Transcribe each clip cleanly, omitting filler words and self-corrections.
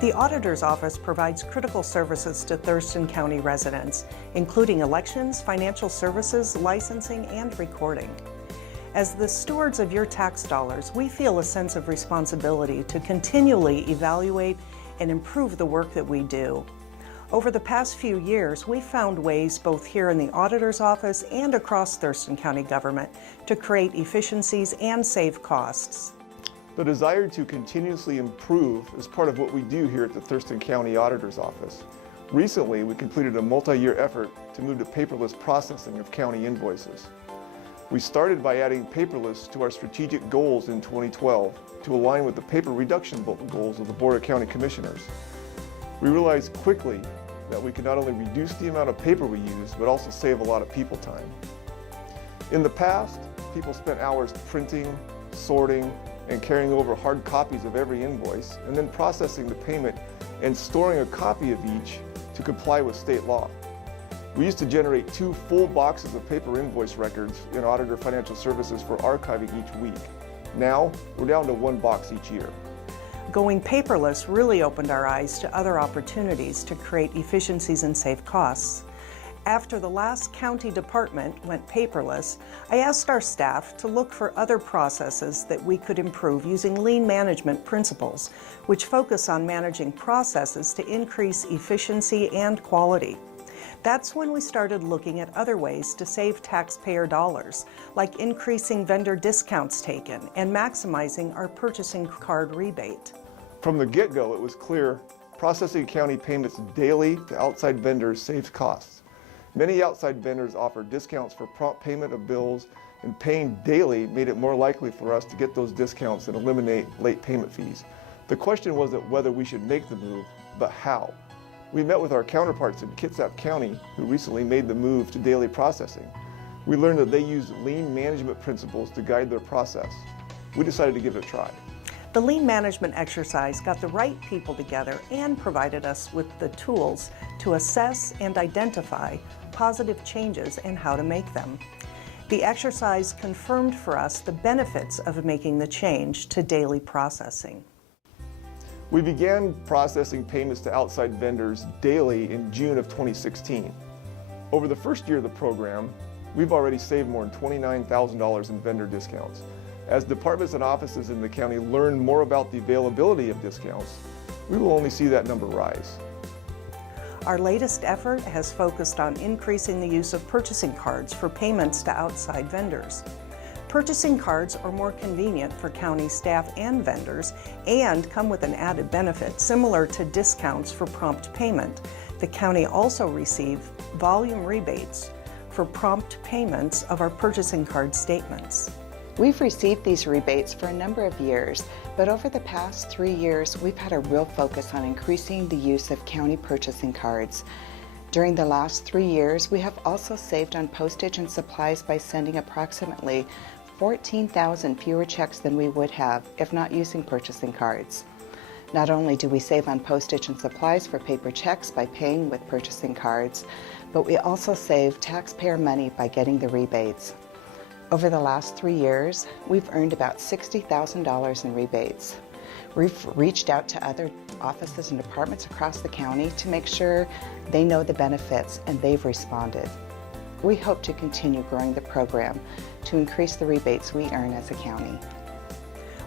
The Auditor's Office provides critical services to Thurston County residents, including elections, financial services, licensing, and recording. As the stewards of your tax dollars, we feel a sense of responsibility to continually evaluate and improve the work that we do. Over the past few years, we've found ways both here in the Auditor's Office and across Thurston County government to create efficiencies and save costs. The desire to continuously improve is part of what we do here at the Thurston County Auditor's Office. Recently, we completed a multi-year effort to move to paperless processing of county invoices. We started by adding paperless to our strategic goals in 2012 to align with the paper reduction goals of the Board of County Commissioners. We realized quickly that we could not only reduce the amount of paper we use, but also save a lot of people time. In the past, people spent hours printing, sorting, and carrying over hard copies of every invoice, and then processing the payment and storing a copy of each to comply with state law. We used to generate 2 full boxes of paper invoice records in Auditor Financial Services for archiving each week. Now, we're down to 1 box each year. Going paperless really opened our eyes to other opportunities to create efficiencies and save costs. After the last county department went paperless, I asked our staff to look for other processes that we could improve using lean management principles, which focus on managing processes to increase efficiency and quality. That's when we started looking at other ways to save taxpayer dollars, like increasing vendor discounts taken and maximizing our purchasing card rebate. From the get-go, it was clear processing county payments daily to outside vendors saves costs. Many outside vendors offer discounts for prompt payment of bills, and paying daily made it more likely for us to get those discounts and eliminate late payment fees. The question wasn't whether we should make the move, but how. We met with our counterparts in Kitsap County who recently made the move to daily processing. We learned that they use lean management principles to guide their process. We decided to give it a try. The lean management exercise got the right people together and provided us with the tools to assess and identify positive changes and how to make them. The exercise confirmed for us the benefits of making the change to daily processing. We began processing payments to outside vendors daily in June of 2016. Over the first year of the program, we've already saved more than $29,000 in vendor discounts. As departments and offices in the county learn more about the availability of discounts, we will only see that number rise. Our latest effort has focused on increasing the use of purchasing cards for payments to outside vendors. Purchasing cards are more convenient for county staff and vendors and come with an added benefit similar to discounts for prompt payment. The county also receives volume rebates for prompt payments of our purchasing card statements. We've received these rebates for a number of years, but over the past 3 years, we've had a real focus on increasing the use of county purchasing cards. During the last 3 years, we have also saved on postage and supplies by sending approximately 14,000 fewer checks than we would have if not using purchasing cards. Not only do we save on postage and supplies for paper checks by paying with purchasing cards, but we also save taxpayer money by getting the rebates. Over the last 3 years, we've earned about $60,000 in rebates. We've reached out to other offices and departments across the county to make sure they know the benefits and they've responded. We hope to continue growing the program to increase the rebates we earn as a county.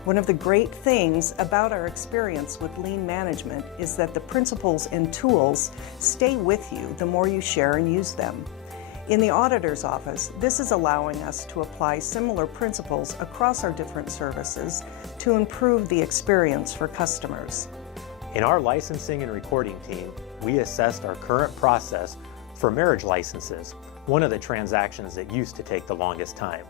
One of the great things about our experience with lean management is that the principles and tools stay with you the more you share and use them. In the Auditor's Office, this is allowing us to apply similar principles across our different services to improve the experience for customers. In our licensing and recording team, we assessed our current process for marriage licenses, one of the transactions that used to take the longest time.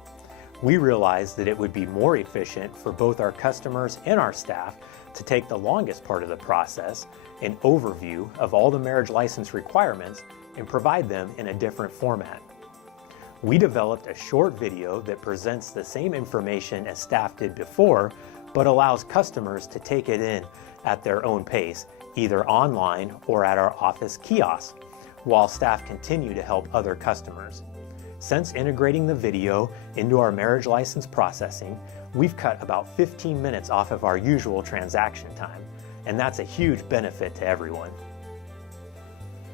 We realized that it would be more efficient for both our customers and our staff to take the longest part of the process, an overview of all the marriage license requirements, and provide them in a different format. We developed a short video that presents the same information as staff did before, but allows customers to take it in at their own pace, either online or at our office kiosk, while staff continue to help other customers. Since integrating the video into our marriage license processing, we've cut about 15 minutes off of our usual transaction time. and that's a huge benefit to everyone.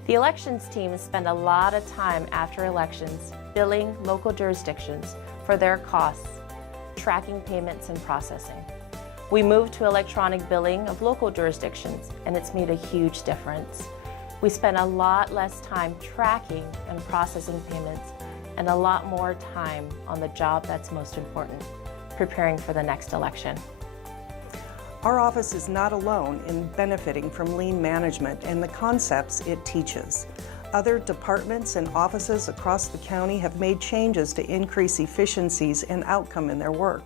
The elections team spend a lot of time after elections billing local jurisdictions for their costs, tracking payments and processing. We moved to electronic billing of local jurisdictions, and it's made a huge difference. We spend a lot less time tracking and processing payments and a lot more time on the job that's most important, preparing for the next election. Our office is not alone in benefiting from lean management and the concepts it teaches. Other departments and offices across the county have made changes to increase efficiencies and outcome in their work.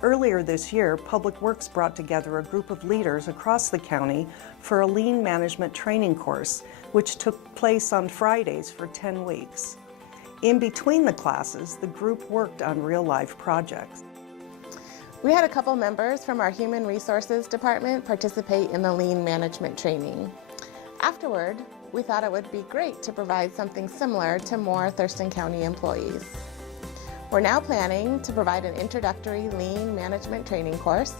Earlier this year, Public Works brought together a group of leaders across the county for a lean management training course, which took place on Fridays for 10 weeks. In between the classes, the group worked on real-life projects. We had a couple members from our Human Resources Department participate in the lean management training. Afterward, we thought it would be great to provide something similar to more Thurston County employees. We're now planning to provide an introductory lean management training course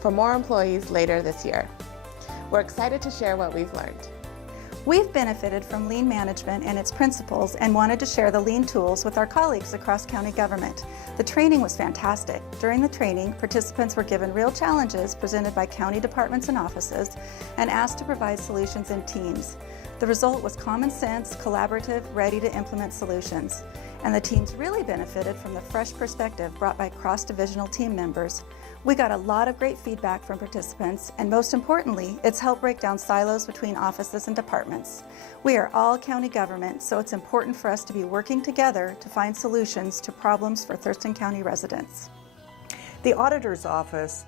for more employees later this year. We're excited to share what we've learned. We've benefited from lean management and its principles and wanted to share the lean tools with our colleagues across county government. The training was fantastic. During the training, participants were given real challenges presented by county departments and offices and asked to provide solutions in teams. The result was common sense, collaborative, ready to implement solutions. And the teams really benefited from the fresh perspective brought by cross-divisional team members. We got a lot of great feedback from participants, and most importantly, it's helped break down silos between offices and departments. We are all county government, so it's important for us to be working together to find solutions to problems for Thurston County residents. The auditor's office,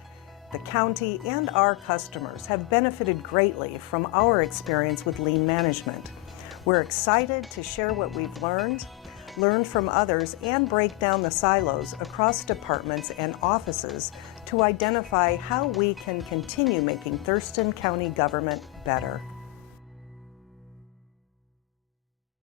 the county, and our customers have benefited greatly from our experience with lean management. We're excited to share what we've learn from others, and break down the silos across departments and offices to identify how we can continue making Thurston County government better.